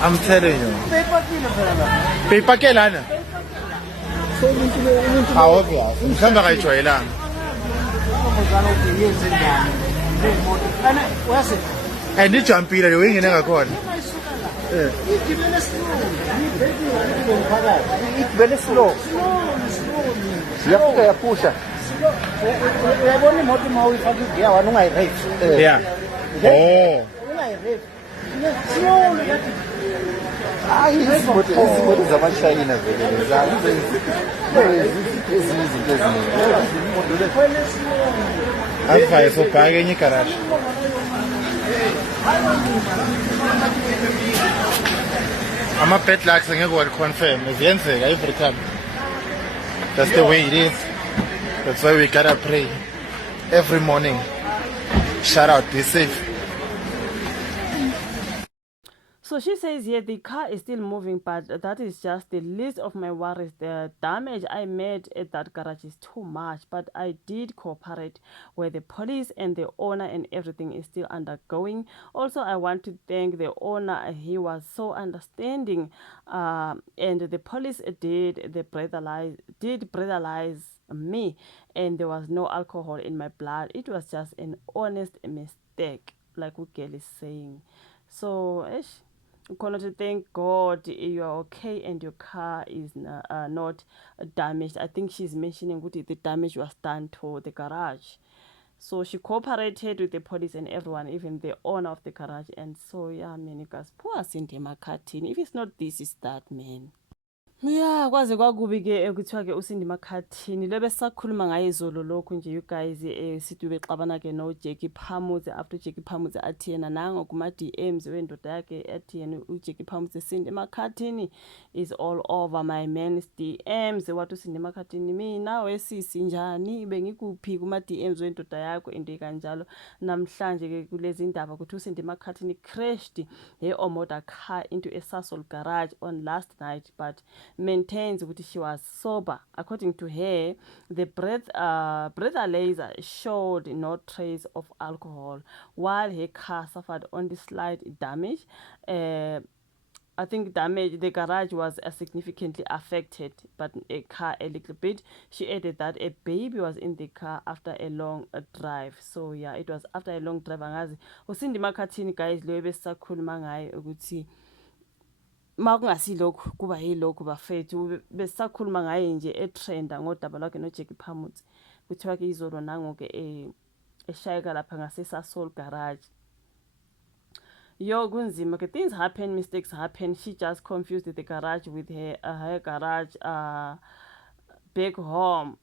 I'm telling you. Beyipake lana. Obvious. Mhlawumbe akayijwayelanga. And ijumpile leyo ingene ngakhona. Igibele slow. Siyafika yapusha. Uyabona imoto uma uyifaka igiya wena ungayirev. Yeah. Oh. Ungayirev. Slowly yathi. Hayi izimoto zamashayina vele zazi ezinye izinto eziningi. Ayifayo sobhaka enye igarage. Ama-bad lucks angeke wali-confirm ziyenzeka every time. That's the way it is. That's why we gotta pray every morning. Shout out, be safe. So she says here the car is still moving, but that is just the least of my worries. The damage I made at that garage is too much, but I did cooperate with the police and the owner, and everything is still undergoing. Also, I want to thank the owner. He was so understanding, and the police did breathalyze me, and there was no alcohol in my blood. It was just an honest mistake, like Ugel is saying. So, Connor, to thank God you are okay and your car is not damaged. I think she's mentioning what the damage was done to the garage. So she cooperated with the police and everyone, even the owner of the garage. And so, yeah, man, you guys, poor Cindy McCartney. If it's not this, it's that, man. Yeah, kwaze kwakubi-ke kuthiwa-ke uSindi Makhathini lo besisakhuluma ngaye izolo lokhu nje you guys sithi ubexabana-ke no-Jackie Phamutse after uJackie Phamutse athi yena nango kuma-DMs wendoda yakhe athi yena uJackie Phamutse Cindy Makhathini is all over my man's DMs. Wathi uSindi Makhathini mina wesisi njani bengikuphi kuma-DMs wendoda yakho into kanjalo. Namhlanje-ke kulezi ndaba ukuthi uSindi Makhathini crashed her car into a Sasol garage on last night, but maintains that she was sober. According to her, the breathalyzer showed no trace of alcohol, while her car suffered only slight damage. I think the garage was significantly affected, but a car a little bit. She added that a baby was in the car after a long drive. So yeah, it was after a long drive. Angazi uSindi Makhathini guys lo besakhuluma ngaye ukuthi makungasilokhu kuba yilokhu bafethu besisakhuluma ngaye nje etrenda ngodaba lwakhe noJackie Phamutse kuthiwa ke izolo nango-ke eshayeka lapha ngaseSasol garage. Yo, kunzima ke, things happen, mistakes happen. She just confused the garage with her garage back home.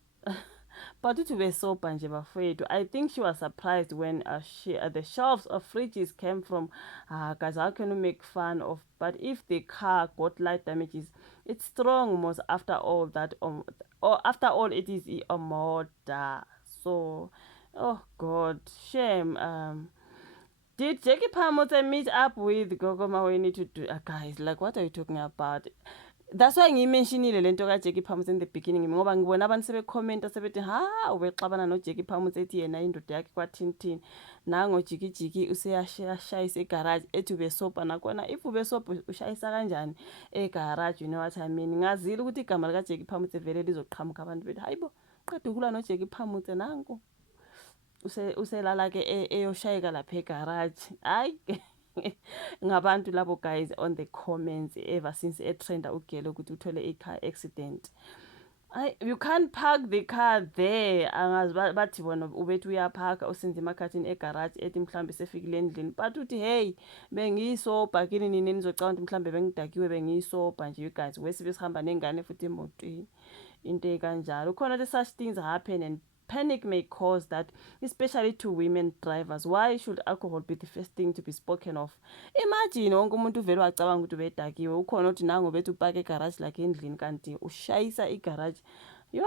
But to be sober nje bafethu, I think she was surprised when the shelves of fridges came from guys, how can you make fun of? But if the car got light damages, it's strong most after all that or after all it is a motor. So oh God, shame. Did Jackie Phamutse meet up with Gogo Maweni to do guys, like what are you talking about? That's why ngiyimentionile lento kaJackie Phamutse in the beginning ngoba ngibona abantu sebekhomenta sebethi ubexabana noJackie Phamutse ethi yena indoda yakhe kwathini nango jikijiki useyashayisa egarage ethi ubesopa nakona if ubesopa ushayisa kanjani egarage, you know what I mean. Ngazile ukuthi igama likaJackie Phamutse vele lizoqhamuka abantu bethi hayibo qeda ukulwa noJackie Phamutse nanko uselala ke eyoshayeka lapha egarage. Hayi ngabantu labo guys on the comments ever since trenda ugele ukuthi uthole i-car accident. You can't park the car there. Angazi bathi bona ubethi uyaphaka uSindi Makhathini egarage ethi mhlambe sefikile endlini, but uthi hey bengiyisoba kini nini nizocabanga ukuthi mhlambe bengidakiwe bengiyisoba nje you guys wesibe sihamba nengane futhi emotweni into kanjalo. Khona such things happen and panic may cause that, especially to women drivers. Why should alcohol be the first thing to be spoken of? Imagine wonke umuntu vele wacabanga ukuthi ubedakiwe ukhona uthi nango bethu upake egarage lakhe endlini kanti ushayisa igarage. Yo,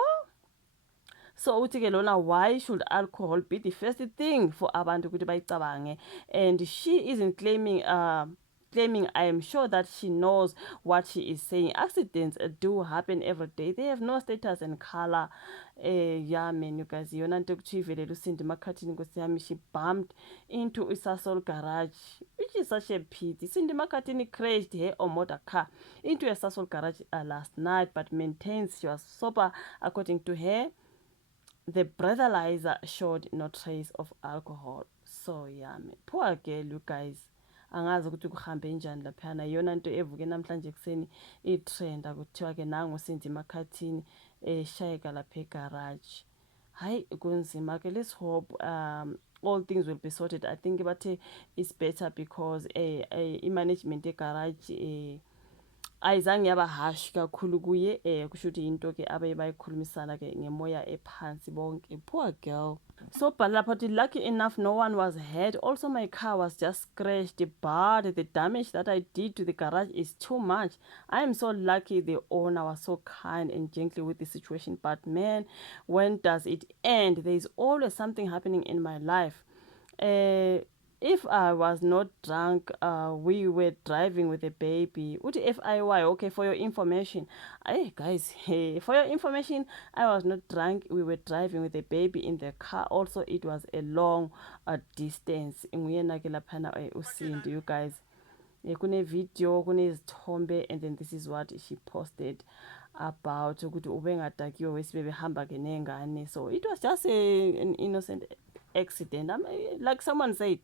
so uthi ke lona, why should alcohol be the first thing for abantu ukuthi bayicabange? And she isn't claiming claiming, I am sure that she knows what she is saying. Accidents do happen every day. They have no status and color. Yeah, man, you guys, yona nto kuthiwa ivelele uSindi Makhathini nkosi yami, she bumped into Sasol garage, which is such a pity. Cindy Makhathini crashed her or motor car into a Sasol garage last night, but maintains she was sober. According to her, the breathalyzer showed no trace of alcohol. So yeah, man, poor girl, you guys. Angazi ukuthi kuhambe njani laphana. Yona nto evuke namhlanje kuseni itrend akuthiwa ke nangu uSindi Makhathini shayeka lapha egarage. Hayi kunzima ke, let's hope all things will be sorted. I think bathe it's better because i-management egarage ayizange yaba harsh kakhulu kuye, kusho ukuthi into ke abaye bayikhulumisana ke ngemoya ephansi bonke. Poor girl. So but lucky enough no one was hurt. Also my car was just scratched, but the damage that I did to the garage is too much. I am so lucky the owner was so kind and gentle with the situation, but man, when does it end? There is always something happening in my life. If I was not drunk, we were driving with a baby. FIY, okay, for your information. Hey guys, hey, for your information, I was not drunk. We were driving with a baby in the car. Also, it was a long distance. You guys. Kune video, kune izithombe, and then this is what she posted about ukuthi ubengadakiwe wesibebehamba ke nengane. So it was just an innocent accident. Like someone said,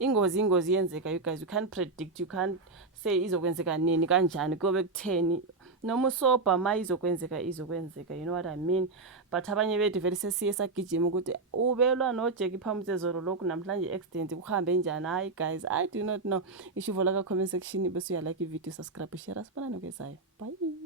ingozi yenzeka, you guys. You can't predict, you can't say izokwenzeka nini kanjani kuyobe kutheni, noma usoba ma izokwenzeka, you know what I mean. But abanye bethu vele sesiye sagijima ukuthi ubelwa noJackie Phamuzezolo lokhu namhlanje accident kuhambe njani. Hayi guys, I do not know. Ishuvo la ka comment section bese uyalike i video, subscribe, share, asibonane kwezayo. Bye.